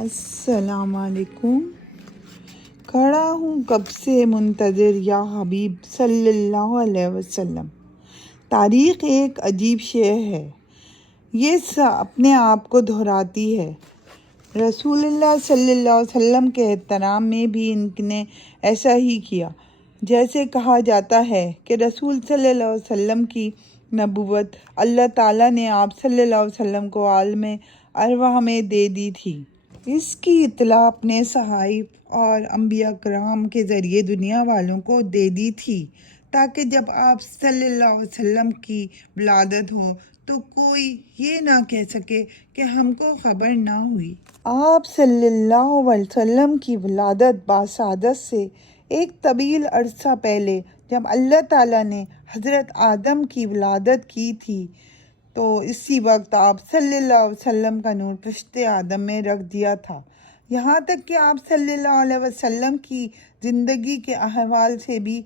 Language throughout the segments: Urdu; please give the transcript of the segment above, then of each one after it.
السلام علیکم۔ کھڑا ہوں کب سے منتظر یا حبیب صلی اللہ علیہ وسلم۔ تاریخ ایک عجیب شے ہے، یہ اپنے آپ کو دہراتی ہے۔ رسول اللہ صلی اللہ علیہ وسلم کے احترام میں بھی ان نے ایسا ہی کیا۔ جیسے کہا جاتا ہے کہ رسول صلی اللہ علیہ وسلم کی نبوت اللہ تعالیٰ نے آپ صلی اللہ علیہ وسلم کو عالم ارواح میں دے دی تھی۔ اس کی اطلاع اپنے صحائف اور انبیاء کرام کے ذریعے دنیا والوں کو دے دی تھی، تاکہ جب آپ صلی اللہ علیہ وسلم کی ولادت ہو تو کوئی یہ نہ کہہ سکے کہ ہم کو خبر نہ ہوئی۔ آپ صلی اللہ علیہ وسلم کی ولادت بسعادت سے ایک طویل عرصہ پہلے جب اللہ تعالیٰ نے حضرت آدم کی ولادت کی تھی تو اسی وقت آپ صلی اللہ علیہ وسلم کا نور پشت آدم میں رکھ دیا تھا، یہاں تک کہ آپ صلی اللہ علیہ وسلم کی زندگی کے احوال سے بھی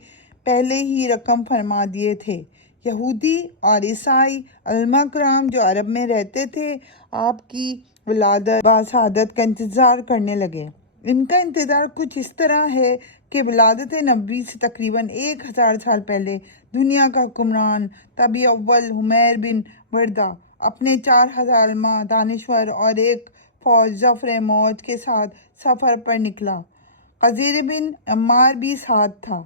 پہلے ہی رقم فرما دیے تھے۔ یہودی اور عیسائی علماء کرام جو عرب میں رہتے تھے آپ کی ولادت بسعادت کا انتظار کرنے لگے۔ ان کا انتظار کچھ اس طرح ہے کہ ولادت نبوی سے تقریباً 1000 سال پہلے دنیا کا حکمران طبی اول حمیر بن وردہ اپنے 4000 علماء دانشور اور ایک فوج ظفر موج کے ساتھ سفر پر نکلا۔ قزیر بن عمار بھی ساتھ تھا۔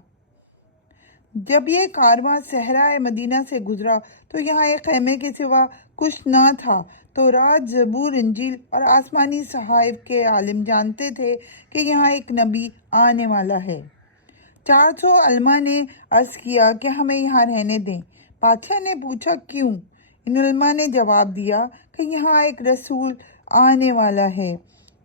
جب یہ کارواں صحرائے مدینہ سے گزرا تو یہاں ایک خیمے کے سوا کچھ نہ تھا۔ تورات، زبور، انجیل اور آسمانی صحائف کے عالم جانتے تھے کہ یہاں ایک نبی آنے والا ہے۔ 400 علماء نے عرض کیا کہ ہمیں یہاں رہنے دیں۔ بادشاہ نے پوچھا کیوں؟ ان علماء نے جواب دیا کہ یہاں ایک رسول آنے والا ہے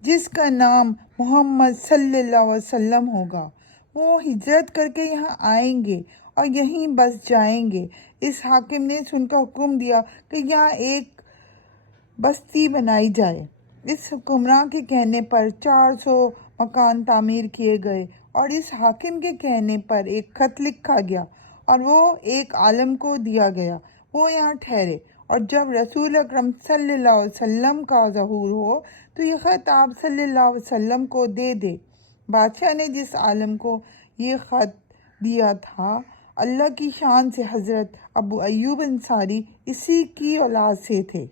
جس کا نام محمد صلی اللہ علیہ وسلم ہوگا۔ وہ ہجرت کر کے یہاں آئیں گے اور یہیں بس جائیں گے۔ اس حاکم نے سن کر حکم دیا کہ یہاں ایک بستی بنائی جائے۔ اس حکمراں کے کہنے پر 400 مکان تعمیر کیے گئے اور اس حاکم کے کہنے پر ایک خط لکھا گیا اور وہ ایک عالم کو دیا گیا۔ وہ یہاں ٹھہرے اور جب رسول اکرم صلی اللہ علیہ وسلم کا ظہور ہو تو یہ خط آپ صلی اللہ علیہ وسلم کو دے دے۔ بادشاہ نے جس عالم کو یہ خط دیا تھا اللہ کی شان سے حضرت ابو ایوب انصاری اسی کی اولاد سے تھے۔